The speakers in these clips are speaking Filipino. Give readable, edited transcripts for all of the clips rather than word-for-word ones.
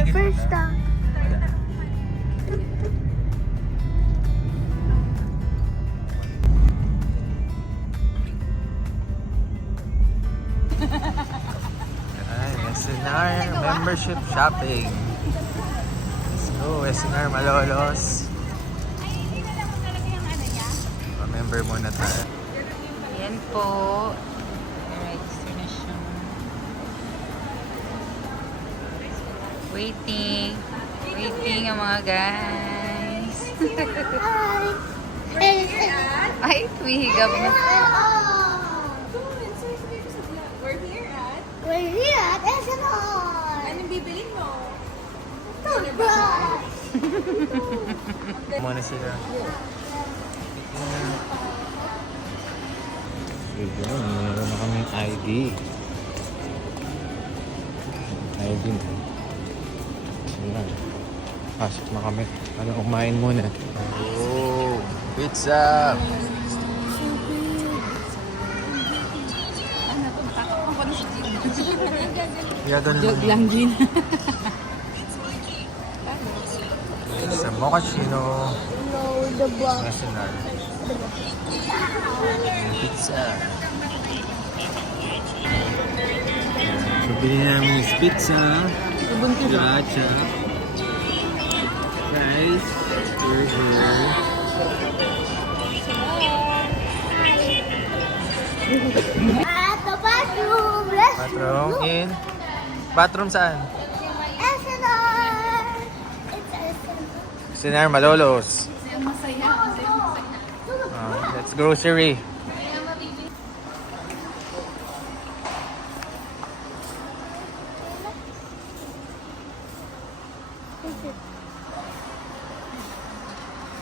Tingin mo first na. time. Ay, SNR membership shopping. Let's go, SNR Malolos. Ay, hindi na lang mo talaga yung ano niya. Member muna tayo. Yan po. Register na siya. Waiting. Waiting ang mga guys. Ay, tumihigap na. We're here at SNR. Anong bibilin mo? Toothbrush. Muna sila. Ayun, meron na kami ID. ID na. Ayan. Pasok na kami. Ano, kumain muna. Oh, pizza! Joke lang din. Sa Mochaccino No, the box. National. Pizza. So, bilhin namin is pizza, sriracha, rice, burger. At the bathroom. Let's Bathroom in. Bathroom saan? SNR. It's SNR. Sinar Malolos. Let's grocery.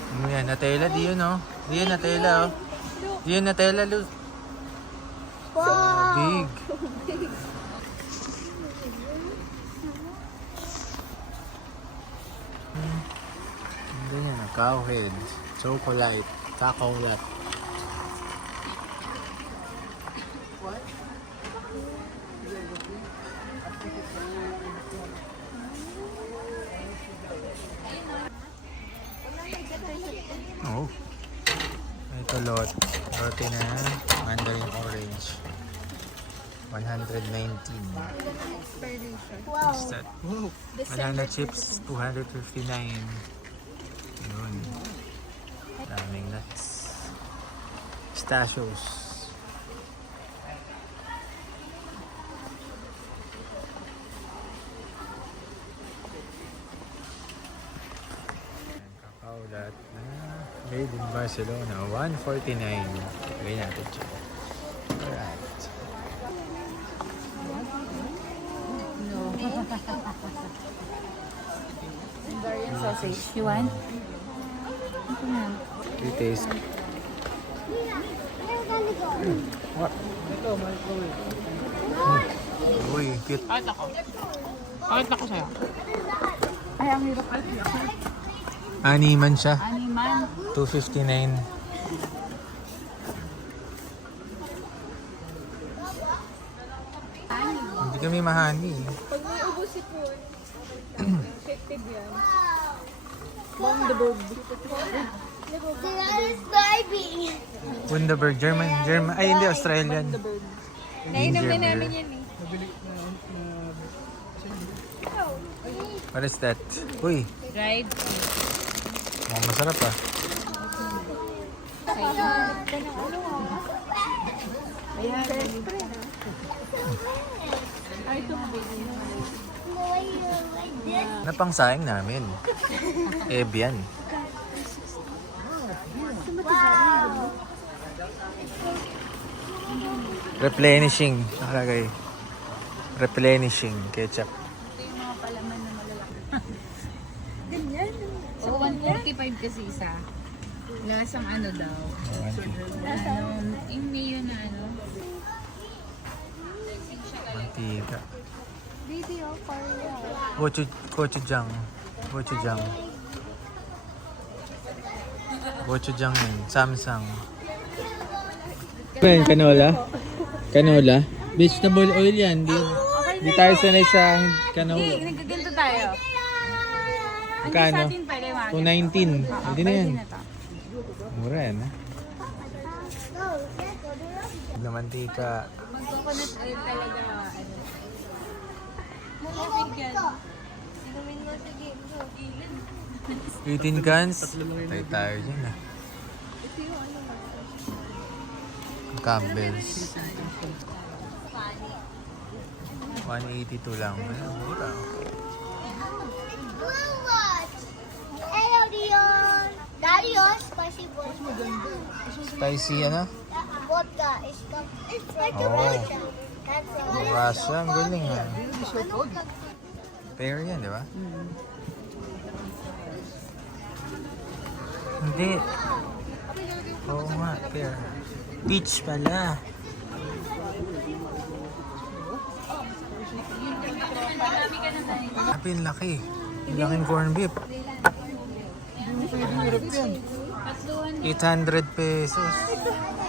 Ano yan? Nutella? Di yun, oh. Di yun Nutella, oh. Di yun Nutella, Luz. Wow. Big. Ano yan? Cowhead. Chocolate. Chocolate. Oh. Ito lot. Lote na mandarin orange. 119. Wow. What's that? Banana chips, 259. Yun. Daming nuts. Pistachios. Kakao lahat na made in Barcelona. 149. Lagay natin siya. Alright. Hungarian sausage. You want? Ito na. You taste. What? Uy, cute. Kahit ako. Kahit ako sa'yo. Ay, ang hirap kahit ako. Animan siya. Animan. 259. Hindi kami mahani. Pag may ubos si Poon, effective yan. Bang the bird. That is baby. Wunderberg, German. Ay, hindi, Australian. Nainom na Ginger namin beer. yan eh. What is that? Uy, Dried. mukhang masarap ah. Ay, ito Napang sayang namin. Ebian. Replenishing. Nakalagay. Replenishing ketchup. yung mga palaman na malalaki. Ganyan. So, 145 kasi isa. Lasang ano daw. Yung mayo na ano. Mantika. Video for you. Gochujang. Gochujang. Gochujang yun. Samsung. Ben, canola? Canola? Vegetable oil yan. Di tayo sanay sa canola. Nagaganto tayo. Magkano? Sa atin pwede, mga 219. Pwede na yan. na to. Mura yan, ha? Na mantika. Mag-coconut oil talaga. Ano. Inumin mo sa game. 18 cans. Tayo tayo dyan, ha? Campbell's. 182 lang. Ay, mura. Blue watch. Hello, Dion. Daddy, oh, spicy vodka. Spicy, ano? Vodka is it's like Oh. Russia. That's a Russia. Ang galing, ha? Pear yan, di ba? Hindi. Oo nga, pear. Peach pala. Grabe, ang laki. Ang laking corned beef. 800 pesos.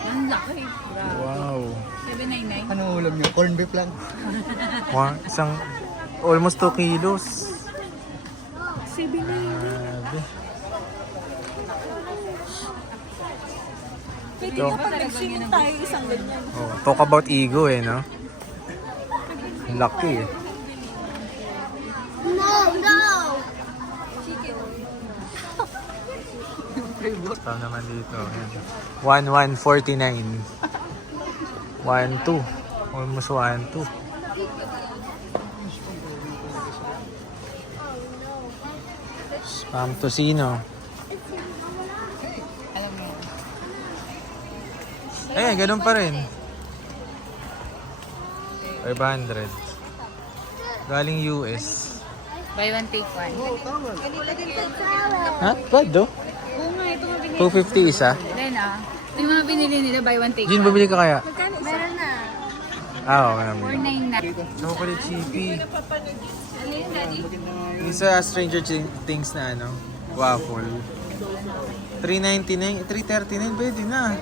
Ang laki. Grabe. Wow. 799. Ano ulam niyo? Corn beef lang. Isang, almost 2 kilos. 799. Grabe. Pwede Ito. na pag nag-swimming tayo isang ganyan. Oh, talk about ego eh, no? Ang laki eh. No, no. Ito naman dito. 1149. 12. Almost 12. Spam tocino. Alam mo. Eh, ganun pa rin. 500. Galing US. Buy one, take one. Ha? Bad do? Oo nga, ito nga binili. 250 isa. Then yung mga binili nila, buy one, take Jin, one. bumili ka kaya? Meron na. Okay naman. 499. Chocolate chippy. Ano yun, daddy? Isa Stranger Things na ano, waffle. 399, 339 pwede na.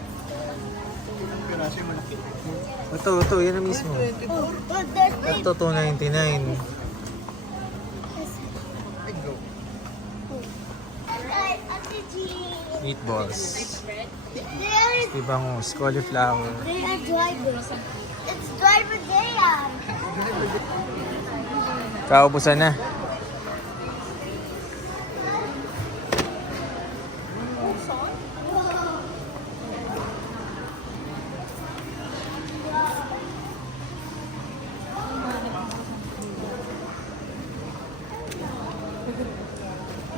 Ito, yan na mismo. Oh, there's Ito, 299. Meatballs. Tibangus, cauliflower. They are drivers. It's driver day. Kaubusan na.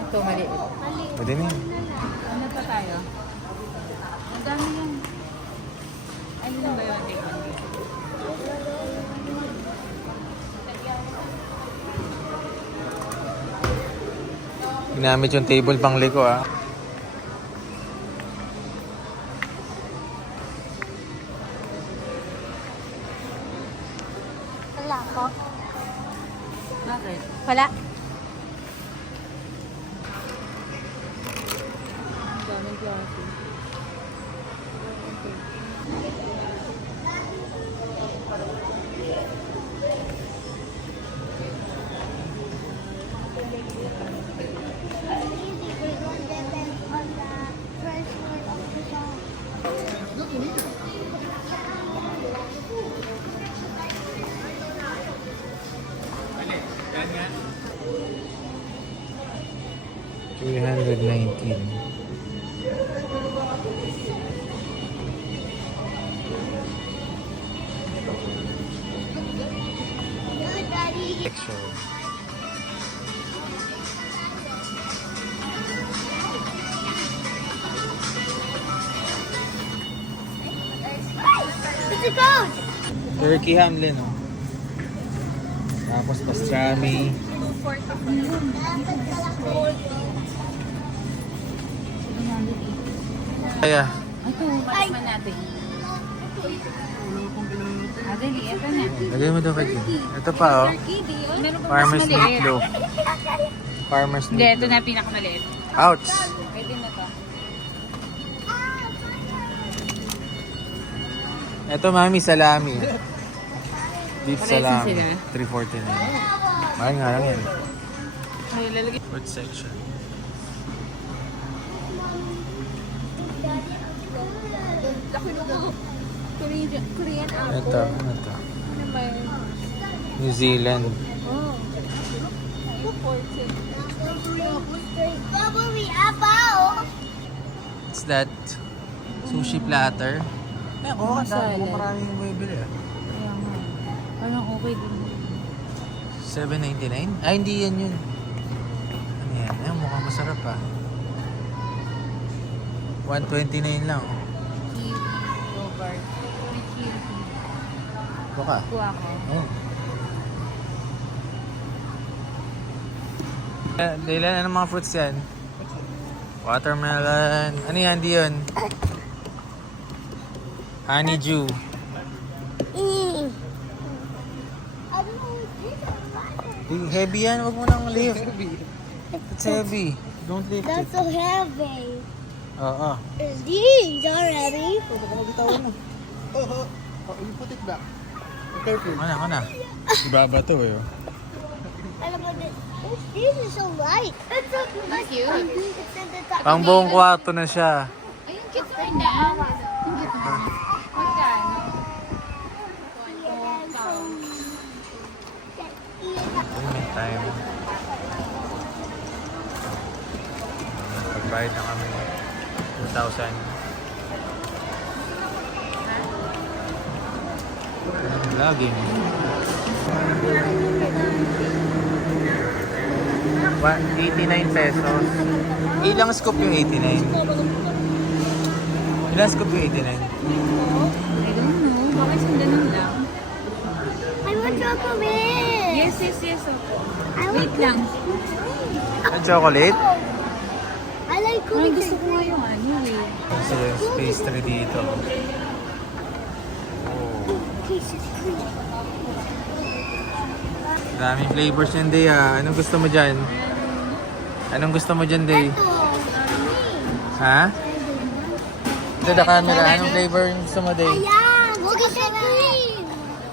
Ito, maliit. Pwede na yan. Ano pa tayo? Ang dami yan. Ano yung buy one, take one? Ginamit yung table pang liko ah. Wala ko. Bakit? Wala. Ang daming klase. $319. Good, Daddy. Texture. It's a goat. Turkey hamlin oh. Tapos pastrami. Kaya, Ito, patikman natin. Adali, ito na. lagay mo daw kay Jim. Ito pa oh. Meron pa mas Farmer's maliit. meatloaf. Farmer's Hindi, ito meatloaf. na pinakamaliit. Ouch! Pwede na to. Ito mami, salami. Beef Parehas salami. sila. 349. Mahal nga lang yan. Ay, lalagay. Food section. Korean apple. Ito, ano to? Ano ba yun? New Zealand. Oh. Ito, fortune. Strawberry apple. What's that? Sushi platter? Eh, ako Salad. maraming bumibili ah. Kaya nga. Parang okay din. $7.99? Ay, hindi yan yun. Ano yan? Ay, mukhang masarap ah. $1.29 lang. Kiwi, yogurt. May kiwi. Baka. Kuha ko. Oh. Dailan, anong mga fruits yan? Watermelon. Ano yan? Di yun? Honeydew. I don't know what these are. Heavy yan. Huwag mo nang lift. It's heavy. Don't lift it. That's so heavy. Oo. These are heavy. You put it back. Careful. Ano na? Ibaba to eh. Alam mo, this is so light. It's so Cute. It's in the top. Pang buong kwarto na siya. Ayun, cute rin na. Ang cute na. Magkano? May time. Pagbayad na kami. 2,000. Laging. 89 pesos. Ilang scoop yung 89? Ilang scoop yung 89? I don't know. Baka sundanan lang. I want chocolate. Yes, yes, yes. Opo. I Wait want lang. Ang chocolate? I like Ay, cookies. gusto ko nga yung ano eh. Kasi yung pastry dito. Cookies is cream. Daming flavors yun, Day. Anong gusto mo dyan? Anong gusto mo dyan, Day? Ito. Ha? Ito the camera. Anong flavor yung gusto mo, Day? Ayan. Cookies and cream.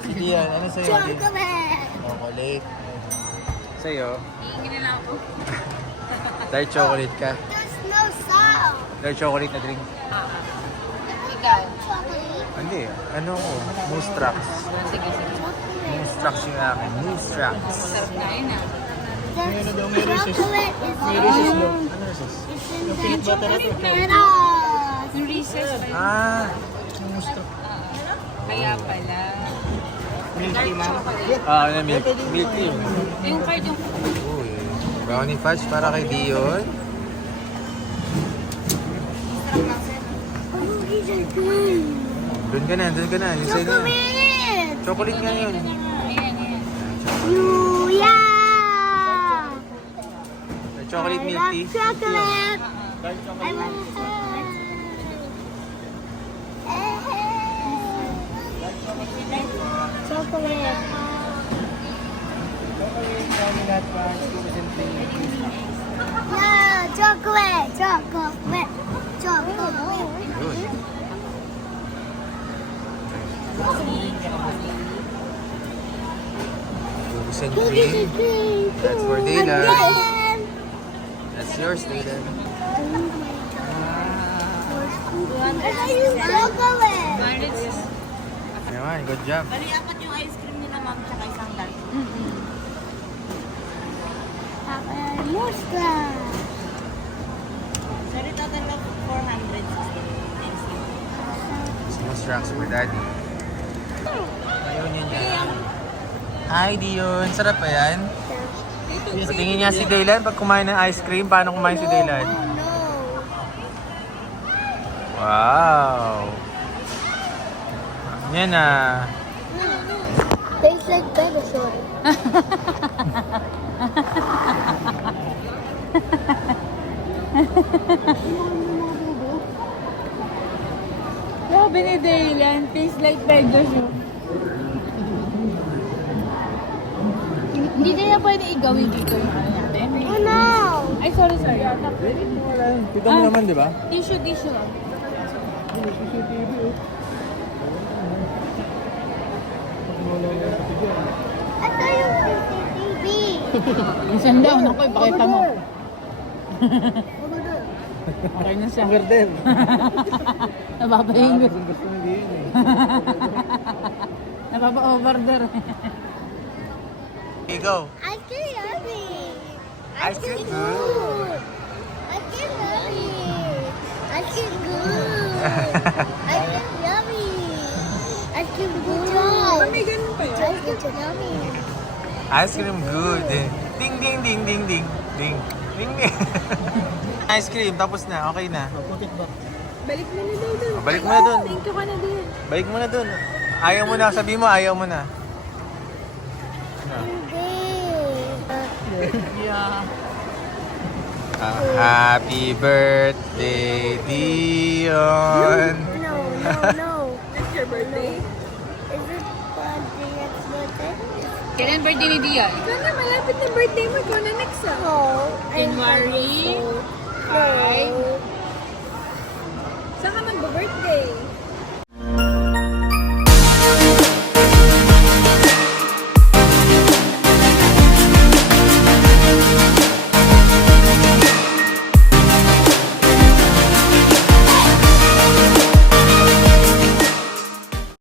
Sige yan. Ano sa'yo, Day? Chocolate. Chocolate. Sa'yo? Iingin na lang ako. Dark chocolate ka. There's no salt. Dark chocolate na drink. Ikaw. Chocolate. Hindi. Ano ko? Moose tracks. Sige, sige. Moose tracks yung akin. Moose tracks. Masarap na yun ah. There's chocolate is Ano sis? in the chocolate bananas. Yung recess pa yun. Ah! Kaya pala. Milky, ma'am. Ano milk? Milk yun. Yung card yung... Uy. Brownie fudge para kay Dion. Cookies are good. Doon ka na, doon ka na. Yung sa'yo na. Chocolate. Chocolate nga yun. Ayan, ayan. Yeah. Chocolate I milk love tea. chocolate. I want chocolate. Yeah, chocolate, chocolate, chocolate. Yun. Cookies and Cookies cream. and cream. That's for Dayla. Again. That's yours, Dayla. Chocolate. Naman, good job. Bali, apat yung ice cream nila, ma'am, tsaka isang large. Muska. Sorry, total of 460. Smooth tracks for daddy. Ayun yun yan. Hi, Dion. Sarap pa yan? Patingin niya si Daylan pag kumain ng ice cream. Paano kumain si Daylan? Oh no. Wow! Yan ah. Tastes like dinosaur. Grabe ni Daylan. Tastes like Pegasus. Hindi kaya pwede igawin dito yung ano natin. Oh no. Ay, sorry, sorry. Kita mo naman, di ba? Tissue, tissue. Ito yung CCTV. Minsan daw, naku, ipakita mo. Okay na siya. Order. Nababahingot. Gusto hindi yun eh. Nababa-overder. Okay, go. Ice cream yummy. Ice cream good. Ice cream yummy. Ice cream good. Ice cream yummy. Ice cream good. May ganun pa yun. Ice cream yummy. Ice cream good. Ding, ding, ding, ding, ding. Ding. Ding, ding. Ice cream, tapos na. Okay na. Putik ba? Balik mo na daw dun. Balik mo na dun. Thank you ka na din. Balik mo na dun. Ayaw mo na. Sabi mo, ayaw mo na. Hindi. Yeah. Happy birthday, Dion. No. It's your birthday? Is it the next birthday? Kailan birthday ni Dia? Ikaw na, malapit na birthday mo. Ikaw na next ah. No. January 5. Saan ka mag-birthday?